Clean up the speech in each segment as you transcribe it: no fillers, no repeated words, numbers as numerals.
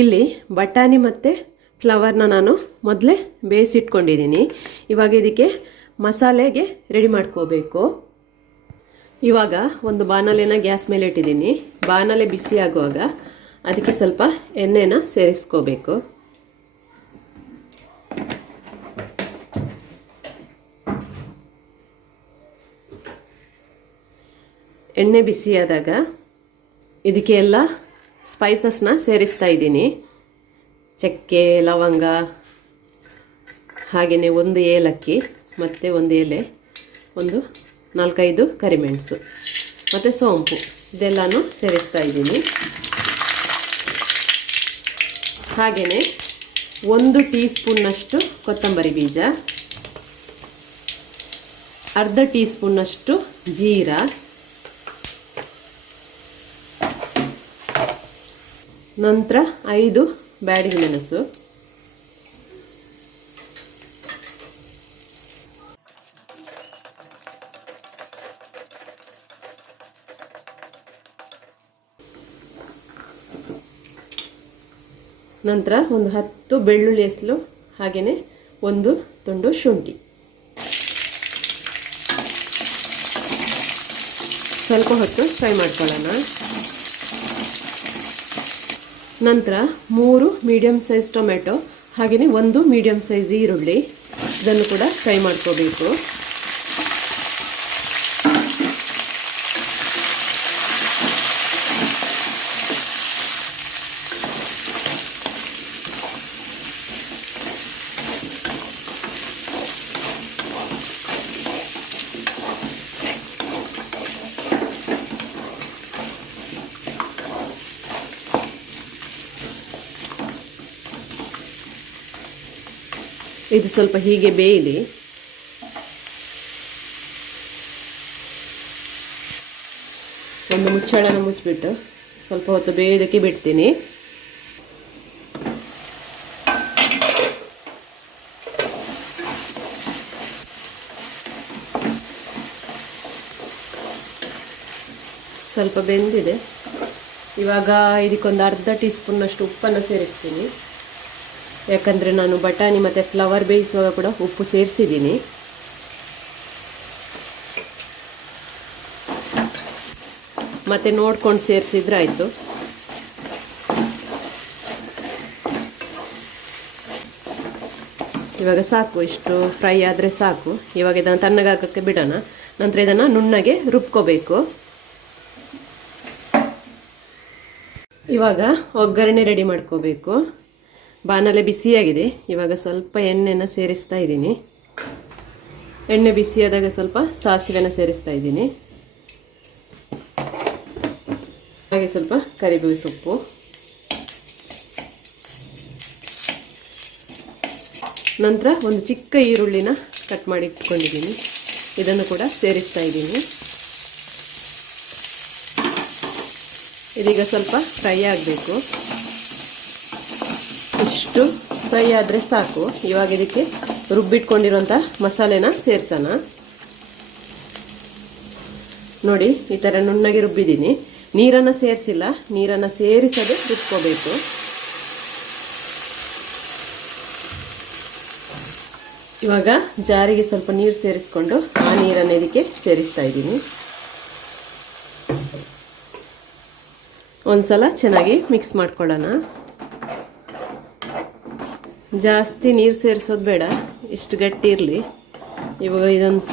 ಇಲ್ಲಿ ಬಟಾಣಿ ಮತ್ತು ಫ್ಲವರ್ನ ನಾನು ಮೊದಲೇ ಬೇಯಿಸಿಟ್ಕೊಂಡಿದ್ದೀನಿ. ಇವಾಗ ಇದಕ್ಕೆ ಮಸಾಲೆಗೆ ರೆಡಿ ಮಾಡ್ಕೋಬೇಕು. ಇವಾಗ ಒಂದು ಬಾಣಲೆನ ಗ್ಯಾಸ್ ಮೇಲೆ ಇಟ್ಟಿದ್ದೀನಿ. ಬಾಣಲೆ ಬಿಸಿ ಆಗುವಾಗ ಅದಕ್ಕೆ ಸ್ವಲ್ಪ ಎಣ್ಣೆನ ಸೇರಿಸ್ಕೋಬೇಕು. ಎಣ್ಣೆ ಬಿಸಿಯಾದಾಗ ಇದಕ್ಕೆ ಎಲ್ಲ ಸ್ಪೈಸಸ್ನ ಸೇರಿಸ್ತಾ ಇದ್ದೀನಿ. ಚಕ್ಕೆ, ಲವಂಗ, ಹಾಗೆಯೇ ಒಂದು ಏಲಕ್ಕಿ ಮತ್ತು ಒಂದು ಎಲೆ, ಒಂದು 4-5 ಕರಿಮೆಣಸು ಮತ್ತು ಸೋಂಪು ಇದೆಲ್ಲನೂ ಸೇರಿಸ್ತಾ ಇದ್ದೀನಿ. ಹಾಗೆಯೇ 1 ಟೀ ಸ್ಪೂನ್ನಷ್ಟು ಕೊತ್ತಂಬರಿ ಬೀಜ, ಅರ್ಧ ಟೀ ಸ್ಪೂನ್ನಷ್ಟು ಜೀರಾ, ನಂತರ 5 ಬ್ಯಾಡಗಿ ಮೆಣಸು, ನಂತರ ಒಂದು 10 ಬೆಳ್ಳುಳ್ಳಿ ಹೆಸಲು, ಹಾಗೆಯೇ 1 ತುಂಡು ಶುಂಠಿ. ಸ್ವಲ್ಪ ಹೊತ್ತು ಫ್ರೈ ಮಾಡ್ಕೊಳ್ಳೋಣ. ನಂತರ 3 ಮೀಡಿಯಮ್ ಸೈಜ್ ಟೊಮೆಟೊ, ಹಾಗೆಯೇ 1 ಮೀಡಿಯಮ್ ಸೈಜ್ ಈರುಳ್ಳಿ, ಇದನ್ನು ಕೂಡ ಫ್ರೈ ಮಾಡ್ಕೋಬೇಕು. ಇದು ಸ್ವಲ್ಪ ಹೀಗೆ ಬೇಯಲಿ. ಒಂದು ಮುಚ್ಚಳನ ಮುಚ್ಚಿಬಿಟ್ಟು ಸ್ವಲ್ಪ ಹೊತ್ತು ಬೇಯೋದಕ್ಕೆ ಬಿಡ್ತೀನಿ. ಸ್ವಲ್ಪ ಬೆಂದಿದೆ. ಇವಾಗ ಇದಕ್ಕೊಂದು ಅರ್ಧ ಟೀ ಸ್ಪೂನ್ನಷ್ಟು ಉಪ್ಪನ್ನು ಸೇರಿಸ್ತೀನಿ. ಯಾಕಂದರೆ ನಾನು ಬಟಾಣಿ ಮತ್ತು ಫ್ಲವರ್ ಬೇಯಿಸುವಾಗ ಕೂಡ ಉಪ್ಪು ಸೇರಿಸಿದ್ದೀನಿ. ಮತ್ತು ನೋಡ್ಕೊಂಡು ಸೇರಿಸಿದ್ರೆ ಆಯಿತು. ಇವಾಗ ಸಾಕು, ಇಷ್ಟು ಫ್ರೈ ಆದರೆ ಸಾಕು. ಇವಾಗ ಇದನ್ನು ತಣ್ಣಗಾಗಕ್ಕೆ ಬಿಡೋಣ. ನಂತರ ಇದನ್ನು ನುಣ್ಣಗೆ ರುಬ್ಕೋಬೇಕು. ಇವಾಗ ಒಗ್ಗರಣೆ ರೆಡಿ ಮಾಡ್ಕೋಬೇಕು. ಬಾಣಲೆ ಬಿಸಿಯಾಗಿದೆ. ಇವಾಗ ಸ್ವಲ್ಪ ಎಣ್ಣೆನ ಸೇರಿಸ್ತಾ ಇದ್ದೀನಿ. ಎಣ್ಣೆ ಬಿಸಿಯಾದಾಗ ಸ್ವಲ್ಪ ಸಾಸಿವೆನ ಸೇರಿಸ್ತಾ ಇದ್ದೀನಿ. ಹಾಗೆ ಸ್ವಲ್ಪ ಕರಿಬೇವು ಸೊಪ್ಪು, ನಂತರ ಒಂದು ಚಿಕ್ಕ ಈರುಳ್ಳಿನ ಕಟ್ ಮಾಡಿ ಇಟ್ಕೊಂಡಿದ್ದೀನಿ. ಇದನ್ನು ಕೂಡ ಸೇರಿಸ್ತಾ ಇದ್ದೀನಿ. ಇದೀಗ ಸ್ವಲ್ಪ ಫ್ರೈ ಆಗಬೇಕು. ಇಷ್ಟು ಫ್ರೈ ಆದರೆ ಸಾಕು. ಇವಾಗ ಇದಕ್ಕೆ ರುಬ್ಬಿಟ್ಕೊಂಡಿರುವಂಥ ಮಸಾಲೆನ ಸೇರಿಸೋಣ. ನೋಡಿ, ಈ ಥರ ನುಣ್ಣಗೆ ರುಬ್ಬಿದ್ದೀನಿ. ನೀರನ್ನು ಸೇರಿಸಿಲ್ಲ, ನೀರನ್ನು ಸೇರಿಸದೆ ರುಬ್ಕೋಬೇಕು. ಇವಾಗ ಜಾರಿಗೆ ಸ್ವಲ್ಪ ನೀರು ಸೇರಿಸ್ಕೊಂಡು ಆ ನೀರನ್ನು ಇದಕ್ಕೆ ಸೇರಿಸ್ತಾ ಇದ್ದೀನಿ. ಒಂದ್ಸಲ ಚೆನ್ನಾಗಿ ಮಿಕ್ಸ್ ಮಾಡ್ಕೊಳ್ಳೋಣ. ಜಾಸ್ತಿ ನೀರು ಸೇರಿಸೋದು ಬೇಡ, ಇಷ್ಟು ಗಟ್ಟಿ ಇರಲಿ. ಇವಾಗ ಇದೊಂದು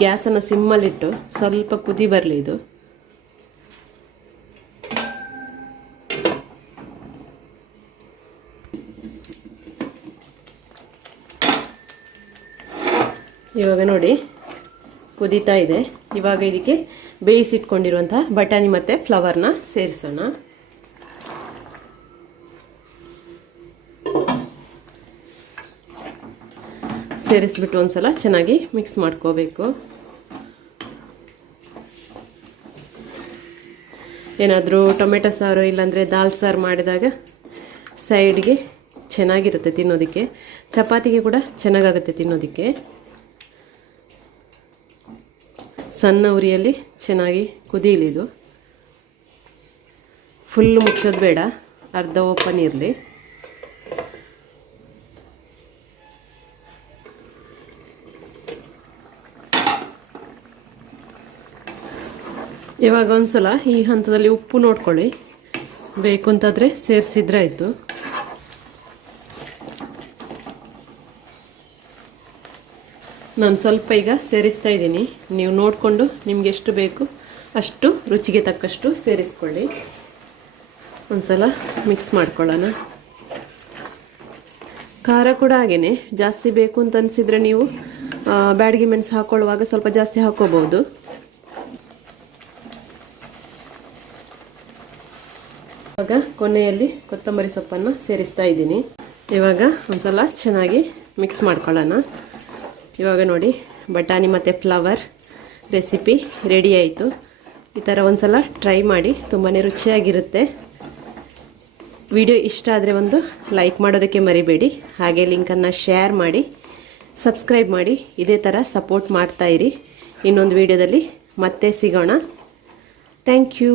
ಗ್ಯಾಸನ್ನು ಸಿಮ್ಮಲ್ಲಿಟ್ಟು ಸ್ವಲ್ಪ ಕುದಿ ಬರಲಿ ಇದು. ಇವಾಗ ನೋಡಿ ಕುದೀತಾ ಇದೆ. ಇವಾಗ ಇದಕ್ಕೆ ಬೇಯಿಸಿಟ್ಕೊಂಡಿರುವಂಥ ಬಟಾಣಿ ಮತ್ತು ಫ್ಲವರ್ನ ಸೇರಿಸೋಣ. ಸೇರಿಸ್ಬಿಟ್ಟು ಒಂದ್ಸಲ ಚೆನ್ನಾಗಿ ಮಿಕ್ಸ್ ಮಾಡ್ಕೋಬೇಕು. ಏನಾದರೂ ಟೊಮೆಟೊ ಸಾರು ಇಲ್ಲಾಂದರೆ ದಾಲ್ ಸಾರು ಮಾಡಿದಾಗ ಸೈಡ್ಗೆ ಚೆನ್ನಾಗಿರುತ್ತೆ ತಿನ್ನೋದಕ್ಕೆ. ಚಪಾತಿಗೆ ಕೂಡ ಚೆನ್ನಾಗಾಗುತ್ತೆ ತಿನ್ನೋದಕ್ಕೆ. ಸಣ್ಣ ಉರಿಯಲ್ಲಿ ಚೆನ್ನಾಗಿ ಕುದೀಲಿದು. ಫುಲ್ಲು ಮುಚ್ಚೋದು ಬೇಡ, ಅರ್ಧ ಓಪನ್ ಇರಲಿ. ಇವಾಗ ಒಂದ್ಸಲ ಈ ಹಂತದಲ್ಲಿ ಉಪ್ಪು ನೋಡ್ಕೊಳ್ಳಿ, ಬೇಕು ಅಂತಾದರೆ ಸೇರಿಸಿದ್ರೆ ಆಯಿತು. ನಾನು ಸ್ವಲ್ಪ ಈಗ ಸೇರಿಸ್ತಾ ಇದ್ದೀನಿ. ನೀವು ನೋಡಿಕೊಂಡು ನಿಮ್ಗೆ ಎಷ್ಟು ಬೇಕು ಅಷ್ಟು ರುಚಿಗೆ ತಕ್ಕಷ್ಟು ಸೇರಿಸ್ಕೊಳ್ಳಿ. ಒಂದ್ಸಲ ಮಿಕ್ಸ್ ಮಾಡ್ಕೊಳ್ಳೋಣ. ಖಾರ ಕೂಡ ಹಾಗೇನೆ, ಜಾಸ್ತಿ ಬೇಕು ಅಂತ ಅನಿಸಿದರೆ ನೀವು ಬ್ಯಾಡಗಿ ಮೆಣಸು ಹಾಕೊಳ್ಳುವಾಗ ಸ್ವಲ್ಪ ಜಾಸ್ತಿ ಹಾಕೋಬಹುದು. ಇವಾಗ ಕೊನೆಯಲ್ಲಿ ಕೊತ್ತಂಬರಿ ಸೊಪ್ಪನ್ನು ಸೇರಿಸ್ತಾ ಇದ್ದೀನಿ. ಇವಾಗ ಒಂದ್ಸಲ ಚೆನ್ನಾಗಿ ಮಿಕ್ಸ್ ಮಾಡ್ಕೊಳ್ಳೋಣ. ಇವಾಗ ನೋಡಿ, ಬಟಾಣಿ ಮತ್ತು ಫ್ಲವರ್ ರೆಸಿಪಿ ರೆಡಿ ಆಯಿತು. ಈ ಥರ ಒಂದ್ಸಲ ಟ್ರೈ ಮಾಡಿ, ತುಂಬಾ ರುಚಿಯಾಗಿರುತ್ತೆ. ವಿಡಿಯೋ ಇಷ್ಟ ಆದರೆ ಒಂದು ಲೈಕ್ ಮಾಡೋದಕ್ಕೆ ಮರಿಬೇಡಿ. ಹಾಗೆ ಲಿಂಕನ್ನು ಶೇರ್ ಮಾಡಿ, ಸಬ್ಸ್ಕ್ರೈಬ್ ಮಾಡಿ. ಇದೇ ಥರ ಸಪೋರ್ಟ್ ಮಾಡ್ತಾಯಿರಿ. ಇನ್ನೊಂದು ವಿಡಿಯೋದಲ್ಲಿ ಮತ್ತೆ ಸಿಗೋಣ. Thank you.